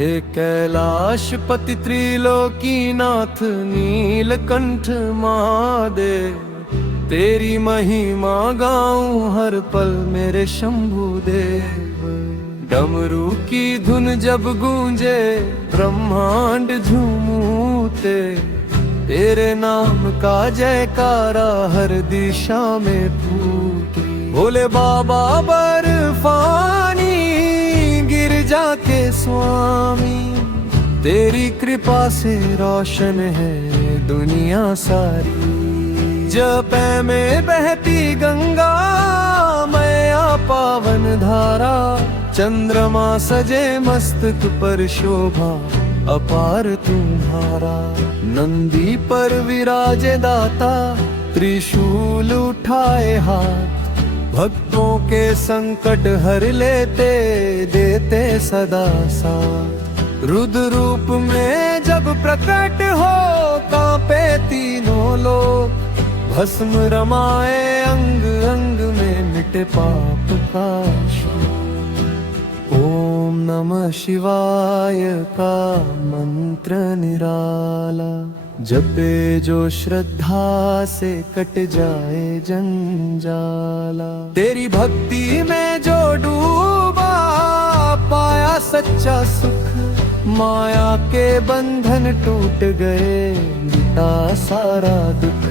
हे कैलाशपति त्रिलोकीनाथ नीलकंठ महादेव, तेरी महिमा गाऊं हर पल मेरे शंभु देव। डमरू की धुन जब गूंजे ब्रह्मांड झूमूते, तेरे नाम का जयकारा हर दिशा में फूटे। भोले बाबा बर्फानी गिरजा के स्वामी, तेरी कृपा से रोशन है दुनिया सारी। जपै में बहती गंगा मैया पावन धारा, चंद्रमा सजे मस्तक पर शोभा अपार तुम्हारा। नंदी पर विराजे दाता त्रिशूल उठाए हाथ, भक्तों के संकट हर लेते देते सदा साथ। रुद्र रूप में जब प्रकट हो कांपे तीनों लोग, भस्म रमाए अंग अंग में मिटे पाप का शोक। ओम नमः शिवाय का मंत्र निराला, जपे जो श्रद्धा से कट जाए जंजाला। तेरी भक्ति में जो डूबा पाया सच्चा सुख, माया के बंधन टूट गए मिटा सारा दुख।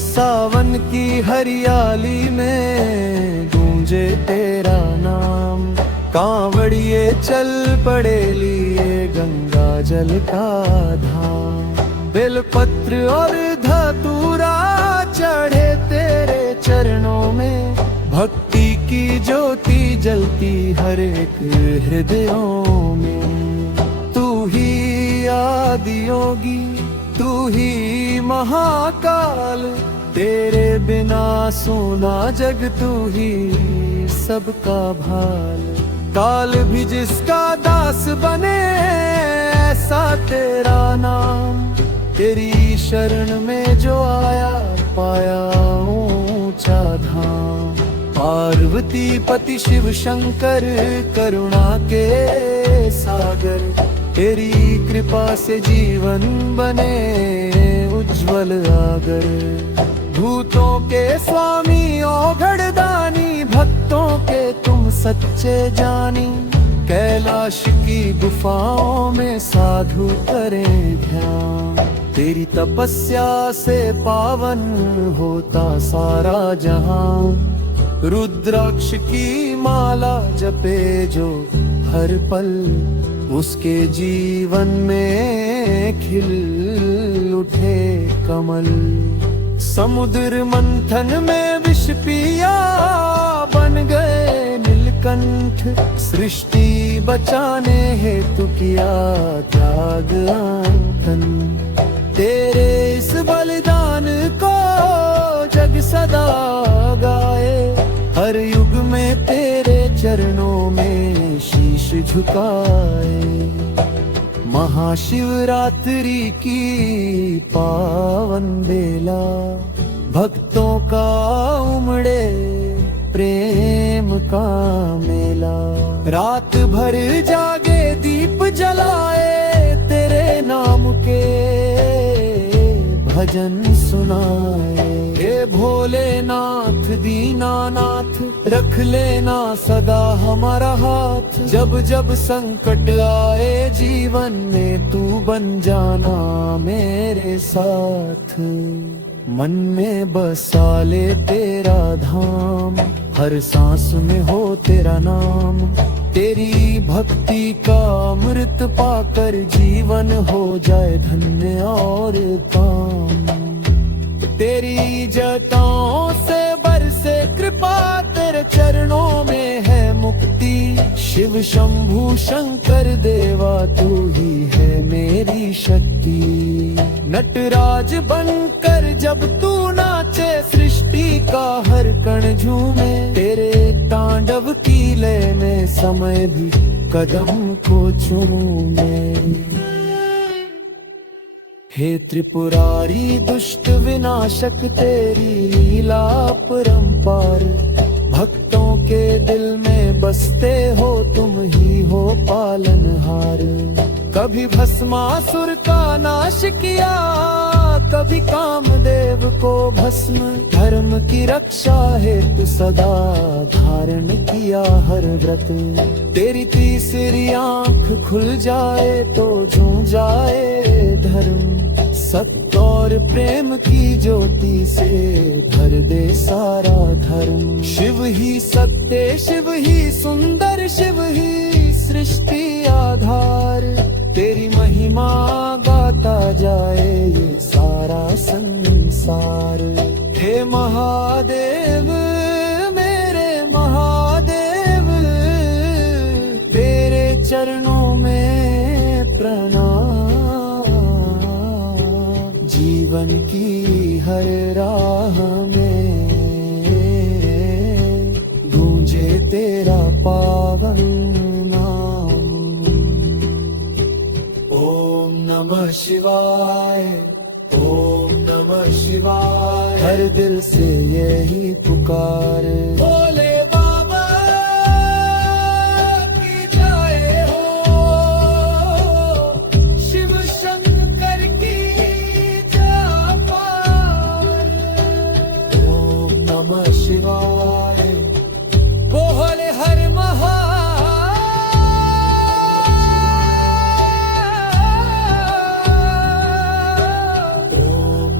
सावन की हरियाली में गूंजे तेरा नाम, कांवड़िए चल पड़े लिए गंगा जल का धाम। बेलपत्र और धतूरा चढ़े तेरे चरणों में, भक्ति की ज्योति जलती हर एक हृदयों में। तू ही आदि योगी, तू ही महाकाल, तेरे बिना सोना जग, तू ही सबका भाल। काल भी जिसका दास बने ऐसा तेरा नाम, तेरी शरण में जो आया पाया ऊंचा धाम। पार्वती पति शिव शंकर करुणा के सागर, तेरी कृपा से जीवन बने उज्जवल आगर। भूतों के स्वामी औघड़ दानी, भक्तों के तुम सच्चे जानी। कैलाश की गुफाओं में साधु करें ध्यान, तेरी तपस्या से पावन होता सारा जहां। रुद्राक्ष की माला जपे जो हर पल, उसके जीवन में खिल उठे कमल। समुद्र मंथन में विष पिया बन गए नीलकंठ, सृष्टि बचाने हेतु किया त्याग आंतन। तेरे इस बलिदान को जग सदा गाए, हर युग में तेरे चरणों में शीश झुकाए। महाशिवरात्रि की पावन बेला, भक्तों का उमड़े प्रेम का मेला। रात भर जागे दीप जलाए, तेरे नाम के भजन सुनाए। हे भोलेनाथ दीनानाथ, रख लेना सदा हमारा हाथ। जब जब संकट आए जीवन में, तू बन जाना मेरे साथ। मन में बसा ले तेरा धाम, हर सांस में हो तेरा नाम। तेरी भक्ति का अमृत पाकर जीवन हो जाए धन्य और काम। तेरी जटाओं से बरसे कृपा, तेरे चरणों में है मुक्ति। शिव शंभु शंकर देवा, तू ही है मेरी शक्ति। नटराज बनकर जब तू नाचे, सृष्टि का हर कण झूमे। तेरे तांडव की लय में समय भी कदम को चूमे। हे त्रिपुरारी दुष्ट विनाशक, तेरी लीला परंपार। भक्तों के दिल में बसते हो, तुम ही हो पालनहार। कभी भस्मासुर का नाश किया, कभी कामदेव को भस्म। धर्म की रक्षा हेतु सदा धारण किया हर व्रत। तेरी तीसरी आंख खुल जाए तो झूम जाए धर्म। सत्य और प्रेम की ज्योति से भर दे सारा धर्म। शिव ही सत्य, शिव ही सुंदर, शिव ही सृष्टि आधार। तेरी महिमा गाता जाए ये सारा संसार। हे महादेव मेरे महादेव, तेरे चरणों में प्रणाम। जीवन की हर राह में गूंजे तेरा पावन नाम। ओम नमः शिवाय, ओम नमः शिवाय। हर दिल से यही पुकार। भोले बाबा की जय हो, शिव शंकर की जय पार। ओम नमः शिवाय, बोले हर महा।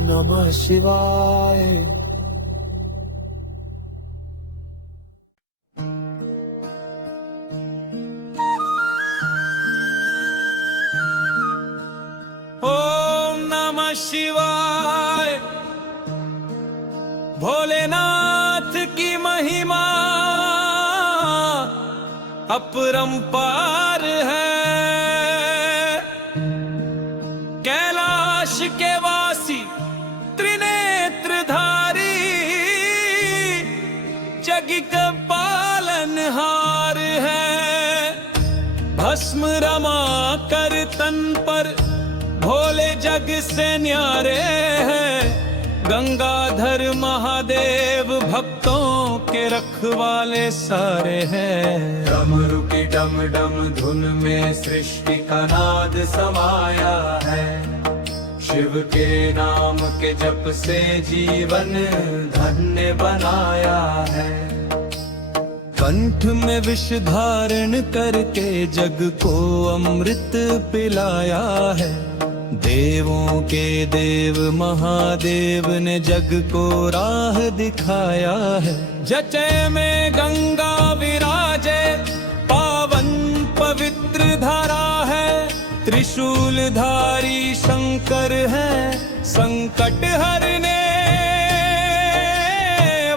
नमः शिवाय। ओम नमः शिवाय। भोलेनाथ की महिमा अपरंपार है। कैलाश के वासी त्रिनेत्रधारी, जग का पालनहार है। भस्म रमा कर तन पर भोले जग से न्यारे हैं। गंगाधर महादेव भक्तों के रखवाले सारे हैं। डमरू की डम डम धुन में सृष्टि का नाद समाया है। शिव के नाम के जप से जीवन धन्य बनाया है। कंठ में विष धारण करके जग को अमृत पिलाया है। देवों के देव महादेव ने जग को राह दिखाया है। जचे में गंगा विराजे, पावन पवित्र धारा है। त्रिशूलधारी शंकर है, संकट हरने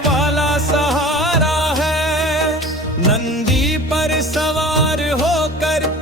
वाला सहारा है। नंदी पर सवार होकर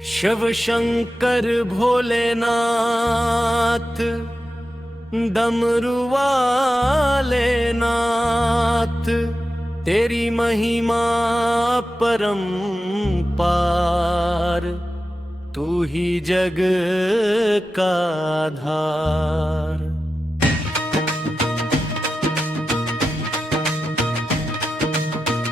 शिव शंकर भोलेनाथ डमरू वाले नाथ, तेरी महिमा परंपार, तू ही जग का आधार।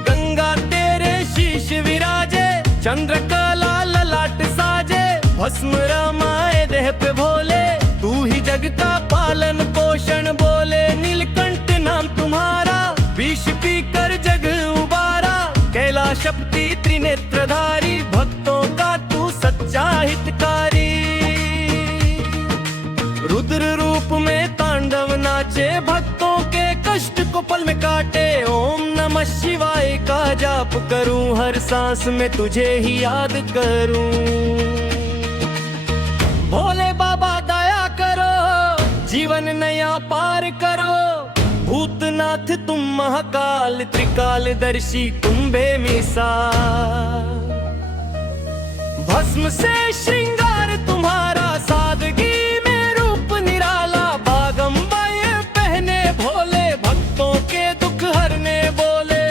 गंगा तेरे शीश विराजे, चंद्रकला ललाट साजे, भस्म रमाए देह पे भोले, तू ही जग का पालन पोषण बोले। नीलकंठ नाम तुम्हारा, विष पी कर जग उबारा, कैलाशपति त्रिनेत्रधारी, भक्तों का तू सच्चा हितकारी। रुद्र रूप में तांडव नाचे, भक्तों के कष्ट को पल में काटे। ओम नमः शिवाय का जाप करूं, हर सांस में तुझे ही याद करूं। भोले बाबा दया करो, जीवन नया पार करो। भूतनाथ तुम महाकाल, त्रिकालदर्शी तुम बेमिसाल। भस्म से श्रृंगार तुम्हारा, सादगी में रूप निराला। बागंबर पहने भोले, भक्तों के दुख हरने बोले।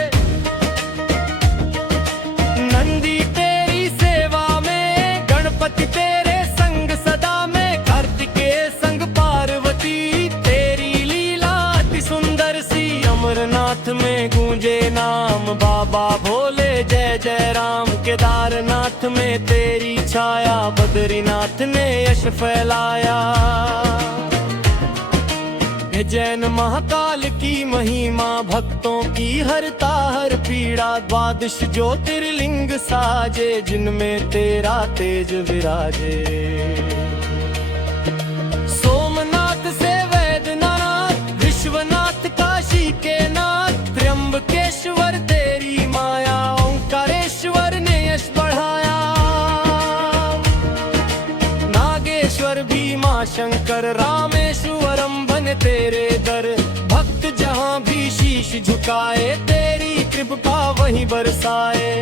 नंदी तेरी सेवा में, गणपति तेरे संग सदा में, कार्तिकेय संग पार्वती, तेरी लीला अति सुंदर सी। अमरनाथ में गूंजे नाम बाबा भोले, जय जय राम। केदारनाथ में तेरी छाया, बद्रीनाथ ने यश फैलाया। जैन महाकाल की महिमा, भक्तों की हरता हर पीड़ा। द्वादश ज्योतिर्लिंग साजे, जिनमें तेरा तेज विराजे। सोमनाथ से वैद्यनाथ, विश्वनाथ काशी के नाथ, त्र्यंबकेश्वर तेरी माया, ओंकारेश्वर ने यश बढ़ाया। नागेश्वर भीमा शंकर, रामेश्वरम बने तेरे दर। भक्त जहाँ भी शीश झुकाए, तेरी कृपा वहीं बरसाए।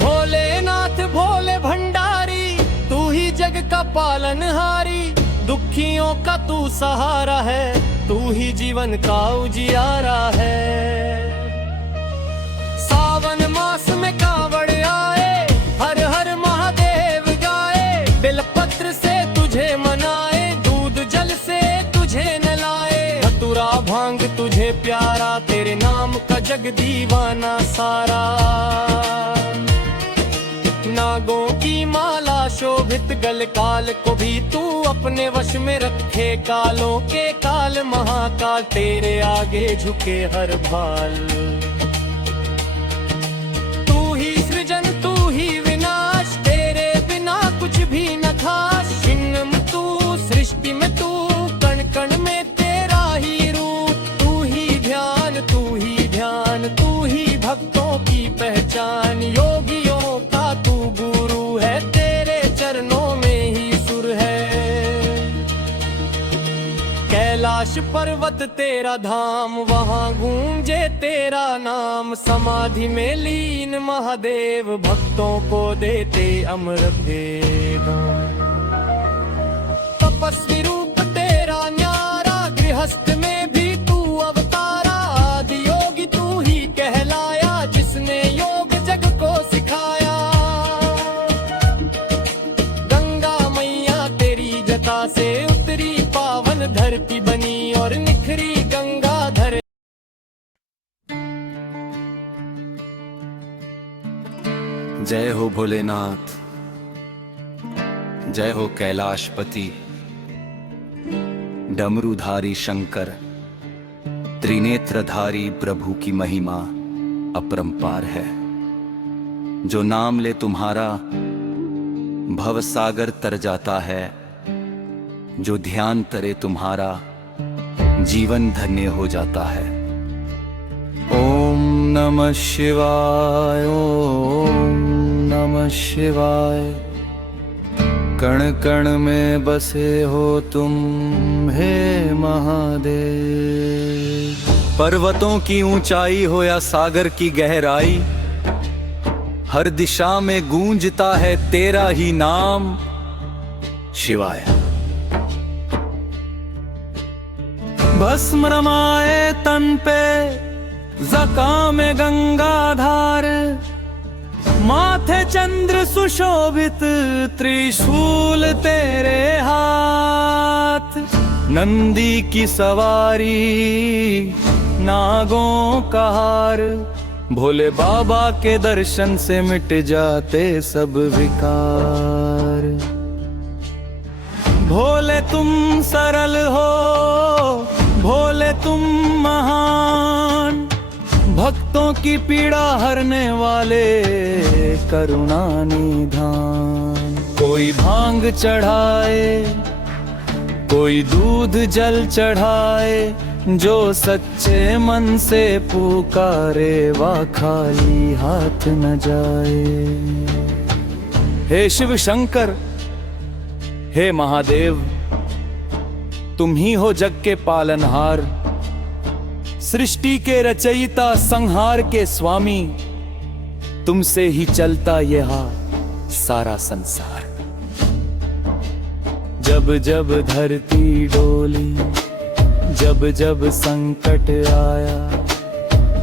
भोलेनाथ भोले भंडारी, तू ही जग का पालनहारी। दुखियों का तू सहारा है, तू ही जीवन का उजियारा है। सावन मास में कावड़ आए, हर हर महादेव गाए। बेलपत्र से तुझे मनाए, दूध जल से तुझे नलाए। धतूरा भांग तुझे प्यारा, तेरे नाम का जग दीवाना सारा। नागों की माला शोभित गल, काल को भी तू अपने वश में रखे। कालों के काल महाकाल, तेरे आगे झुके हर भाल। तू ही सृजन तू ही विनाश, तेरे बिना कुछ भी न था। छिन्नम तू सृष्टि में तू, कण कण में तेरा ही रूप। तू ही ध्यान तू ही ध्यान, तू ही भक्तों की पहचान। योगियों का तू गुरु है, तेरे चरणों में ही सुर है। कैलाश पर्वत तेरा धाम, वहाँ गूंजे तेरा नाम। समाधि में लीन महादेव, भक्तों को देते अमृत देव। तपस्वी रूप तेरा न्यारा, गृहस्थ में भी तू अवतारा। आदि योगी तू ही कहलाया, जिसने योग जग को सिखाया। गंगा मैया तेरी जटा से उतरी, पावन धरती बनी और निखरी गंगाधर। जय हो भोलेनाथ, जय हो कैलाशपति। डमरूधारी शंकर, त्रिनेत्रधारी प्रभु की महिमा अपरंपार है। जो नाम ले तुम्हारा, भव सागर तर जाता है। जो ध्यान करे तुम्हारा, जीवन धन्य हो जाता है। ओम नमः शिवाय, ओम नमः शिवाय। कण कण में बसे हो तुम हे महादेव। पर्वतों की ऊंचाई हो या सागर की गहराई, हर दिशा में गूंजता है तेरा ही नाम शिवाय। भस्म रमाए तन पे जका में गंगाधार, माथे चंद्र सुशोभित त्रिशूल तेरे हाथ। नंदी की सवारी नागों का हार, भोले बाबा के दर्शन से मिट जाते सब विकार। भोले तुम सरल हो, भोले तुम महान, भक्तों की पीड़ा हरने वाले करुणा निधान। कोई भांग चढ़ाए, कोई दूध जल चढ़ाए, जो सच्चे मन से पुकारे वा खाली हाथ न जाए। हे शिव शंकर, हे महादेव, तुम ही हो जग के पालनहार, सृष्टि के रचयिता संहार के स्वामी। तुमसे ही चलता यह सारा संसार। जब जब धरती डोली, जब जब संकट आया,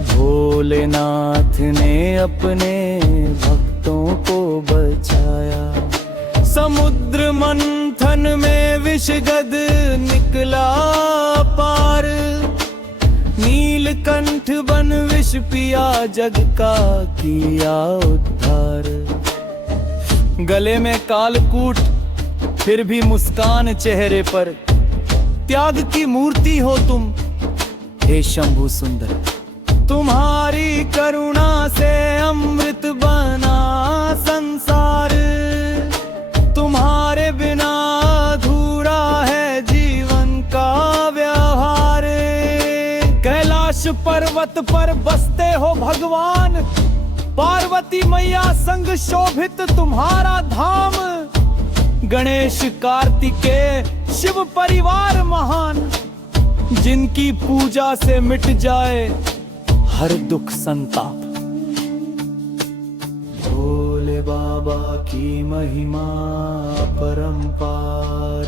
भोलेनाथ ने अपने भक्तों को बचाया। समुद्र मंथन में विषगद निकला पार, नीलकंठ बन विष पिया जग का किया उद्धार। गले में कालकूट फिर भी मुस्कान चेहरे पर, त्याग की मूर्ति हो तुम हे शंभु सुंदर। तुम्हारी करुणा से अमृत बना संसार, तुम्हारे बिना अधूरा है जीवन का व्यवहार। कैलाश पर्वत पर बसते हो भगवान, पार्वती मैया संग शोभित तुम्हारा धाम। गणेश कार्तिकेय शिव परिवार महान, जिनकी पूजा से मिट जाए हर दुख संताप। भोले बाबा की महिमा परंपार,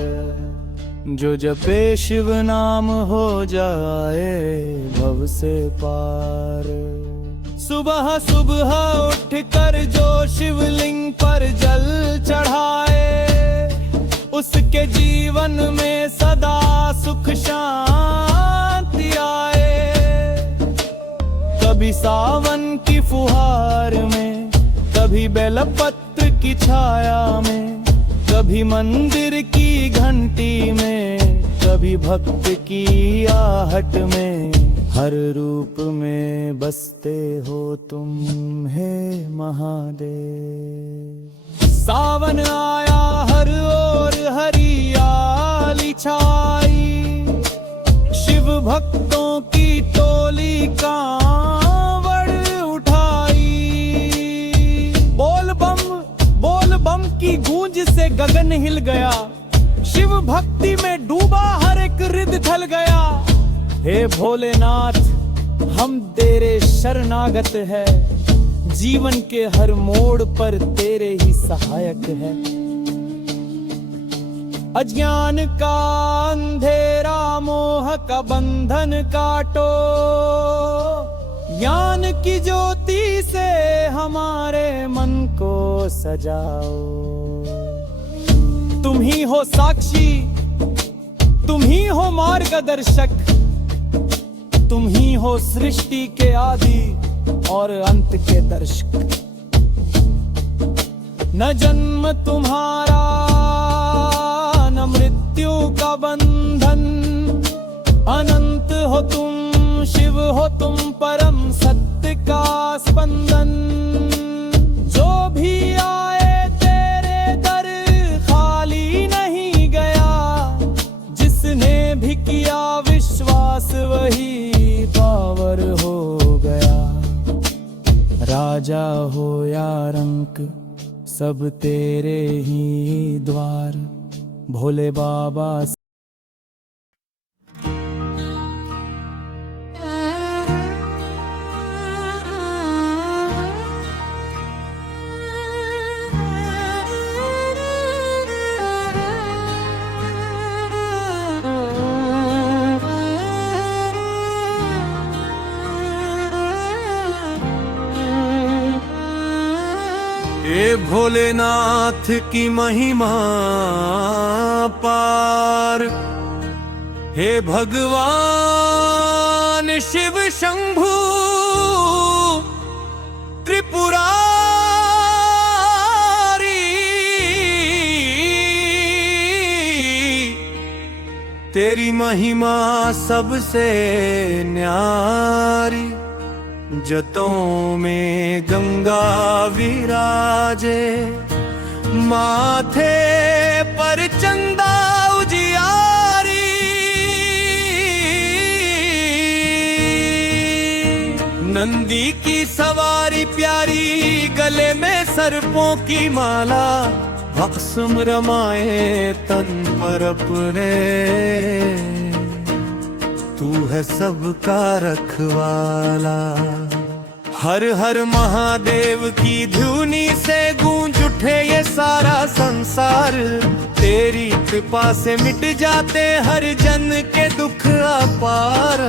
जो जपे शिव नाम हो जाए भव से पार। सुबह सुबह उठकर जो शिवलिंग पर जल चढ़ाए, उसके जीवन में सदा सुख शांति आए। कभी सावन की फुहार में, कभी बेलपत्र की छाया में, कभी मंदिर की घंटी में, कभी भक्त की आहट में। हर रूप में बसते हो तुम हे महादेव। सावन आया हर ओर हरियाली छाई, शिव भक्तों की टोली कांवड़ उठाई। बोल बम की गूंज से गगन हिल गया, शिव भक्ति में डूबा हर एक रिद ढल गया। हे भोलेनाथ, हम तेरे शरणागत है, जीवन के हर मोड़ पर तेरे ही सहायक है। अज्ञान का अंधेरा मोह का बंधन काटो, ज्ञान की ज्योति से हमारे मन को सजाओ। तुम ही हो साक्षी, तुम ही हो मार्गदर्शक, तुम ही हो सृष्टि के आदि और अंत के दर्शक। न जन्म तुम्हारा न मृत्यु का बंधन, अनंत हो तुम, शिव हो तुम, परम सत्य का स्पंदन। जो भी आए तेरे दर खाली नहीं गया, जिसने भी किया विश्वास वही पावर हो गया। राजा हो या रंक, सब तेरे ही द्वार। भोले बाबा हे भोलेनाथ की महिमा पार, हे भगवान शिव शंभू त्रिपुरारी, तेरी महिमा सबसे न्यारी। जतों में गंगा विराजे, माथे पर चंदा उजियारी। नंदी की सवारी प्यारी, गले में सर्पों की माला, भस्म रमाए तन पर अपने, तू है सबका रखवाला। हर हर महादेव की धुनी से गूंज उठे ये सारा संसार, तेरी कृपा से मिट जाते हर जन के दुख अपार।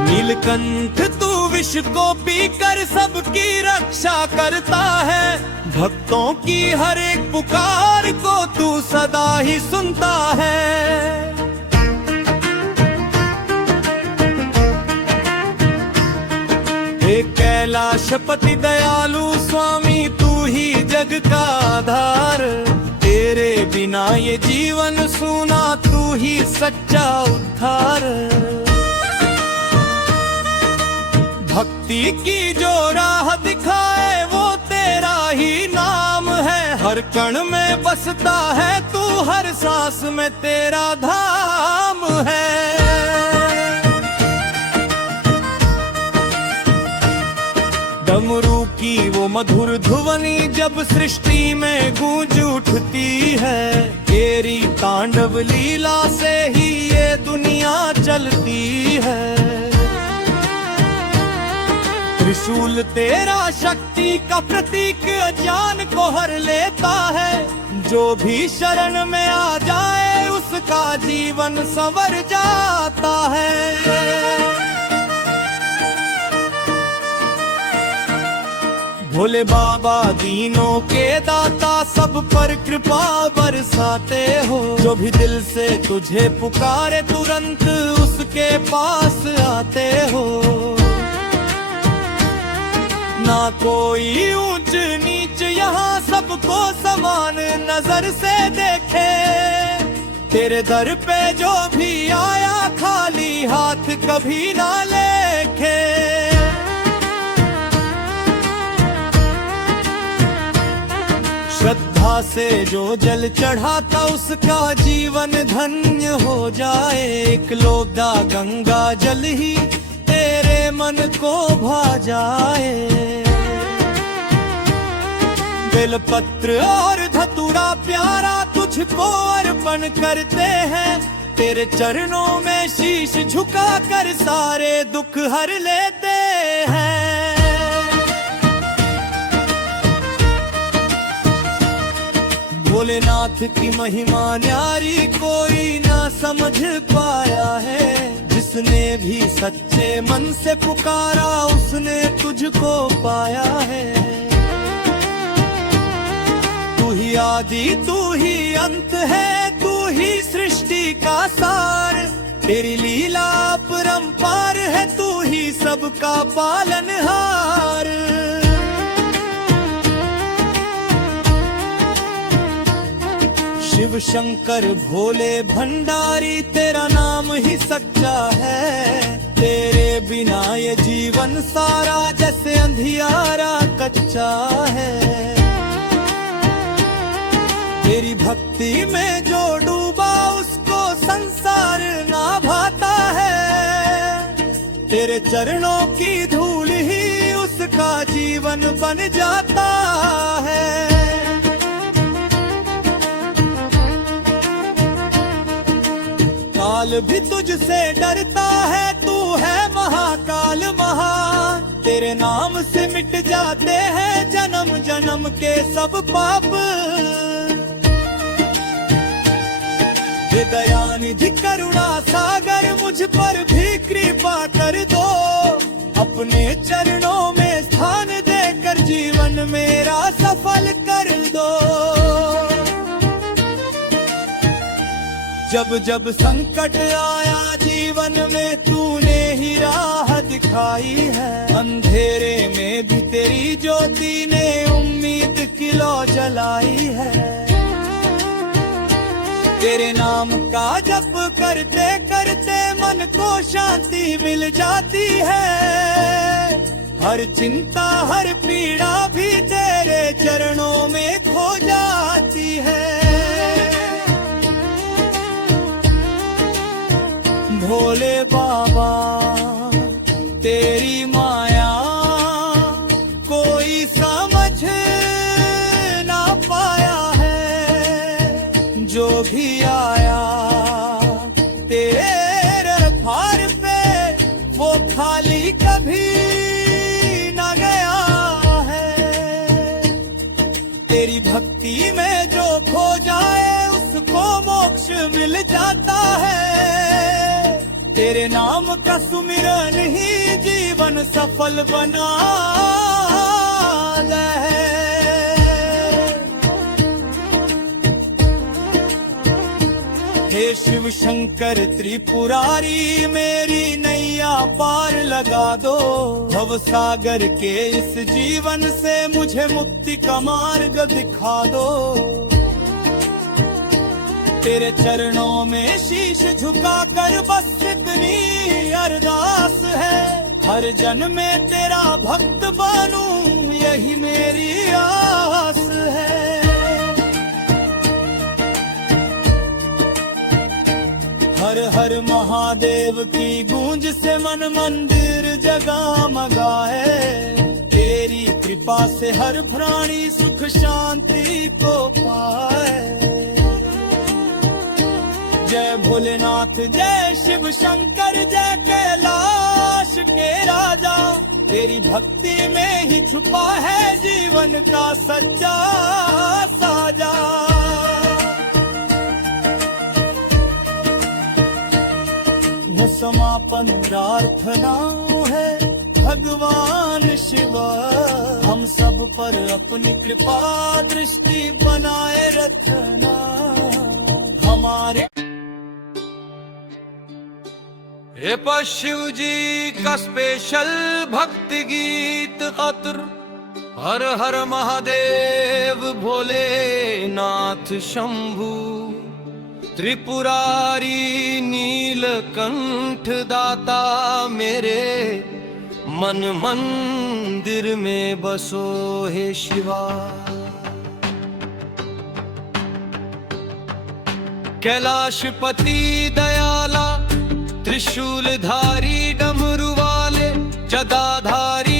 नीलकंठ तू विष को पीकर सबकी रक्षा करता है, भक्तों की हर एक पुकार को तू सदा ही सुनता है। हे कैलाशपति दयालु स्वामी, तू ही जग का आधार, तेरे बिना ये जीवन सूना, तू ही सच्चा उद्धार। भक्ति की जो राह दिखाए वो तेरा ही नाम है, हर कण में बसता है तू, हर सांस में तेरा धाम है। डमरू की वो मधुर ध्वनि जब सृष्टि में गूंज उठती है, तेरी तांडव लीला से ही ये दुनिया चलती है। त्रिशूल तेरा शक्ति का प्रतीक, अज्ञान को हर लेता है, जो भी शरण में आ जाए उसका जीवन संवर जाता है। भोले बाबा दीनों के दाता, सब पर कृपा बरसाते हो, जो भी दिल से तुझे पुकारे तुरंत उसके पास आते हो। ना कोई ऊंच नीच यहाँ सबको समान नजर से देखे, तेरे दर पे जो भी आया खाली हाथ कभी ना लेके। श्रद्धा से जो जल चढ़ाता उसका जीवन धन्य हो जाए, एक लोटा गंगा जल ही तेरे मन को भा जाए। बेलपत्र और धतूरा प्यारा तुझको अर्पण करते हैं, तेरे चरणों में शीश झुका कर सारे दुख हर लेते हैं। भोलेनाथ की महिमा न्यारी कोई ना समझ पाया है, जिसने भी सच्चे मन से पुकारा उसने तुझको पाया है। तू ही आदि तू ही अंत है, तू ही सृष्टि का सार, तेरी लीला परंपार है, तू ही सबका पालनहार। शिव शंकर भोले भंडारी तेरा नाम ही सच्चा है, तेरे बिना ये जीवन सारा जैसे अंधियारा कच्चा है। तेरी भक्ति में जो डूबा उसको संसार ना भाता है, तेरे चरणों की धूल ही उसका जीवन बन जाता है। काल भी तुझसे डरता है, तू है महाकाल महान, तेरे नाम से मिट जाते हैं जन्म जन्म के सब पाप। हे दयानिधि करुणा सागर मुझ पर भी कृपा कर दो, अपने चरणों में स्थान दे जब जब संकट आया जीवन में तूने ही राह दिखाई है, अंधेरे में भी तेरी ज्योति ने उम्मीद की लौ जलाई है। तेरे नाम का जप करते करते मन को शांति मिल जाती है, हर चिंता हर पीड़ा भी तेरे चरणों में खो जाती है। भोले बाबा तेरी माया कोई समझ ना पाया है, जो भी आया तेरे भार पे वो खाली कभी ना गया है। तेरी भक्ति में जो खो जाए उसको मोक्ष मिल जाता है, तेरे नाम का सुमिरन ही जीवन सफल बना है। हे शिव शंकर त्रिपुरारी मेरी नैया पार लगा दो, भव सागर के इस जीवन से मुझे मुक्ति का मार्ग दिखा दो। तेरे चरणों में शीश झुका कर बस इतनी अरदास है, हर जन्म में तेरा भक्त बनूं यही मेरी आस है। हर हर महादेव की गूंज से मन मंदिर जगमगाए, तेरी कृपा से हर प्राणी सुख शांति को पाए। जय भोलेनाथ जय शिव शंकर जय कैलाश के राजा, तेरी भक्ति में ही छुपा है जीवन का सच्चा साजा। समापन प्रार्थना है भगवान शिव, हम सब पर अपनी कृपा दृष्टि बनाए रखना। हमारे ये पर शिव जी का स्पेशल भक्ति गीत खातिर हर हर महादेव भोलेनाथ शंभू त्रिपुरारी नीलकंठ दाता मेरे मन मंदिर में बसो हे शिवा। कैलाशपति दयाला त्रिशूलधारी डमरू वाले जटाधारी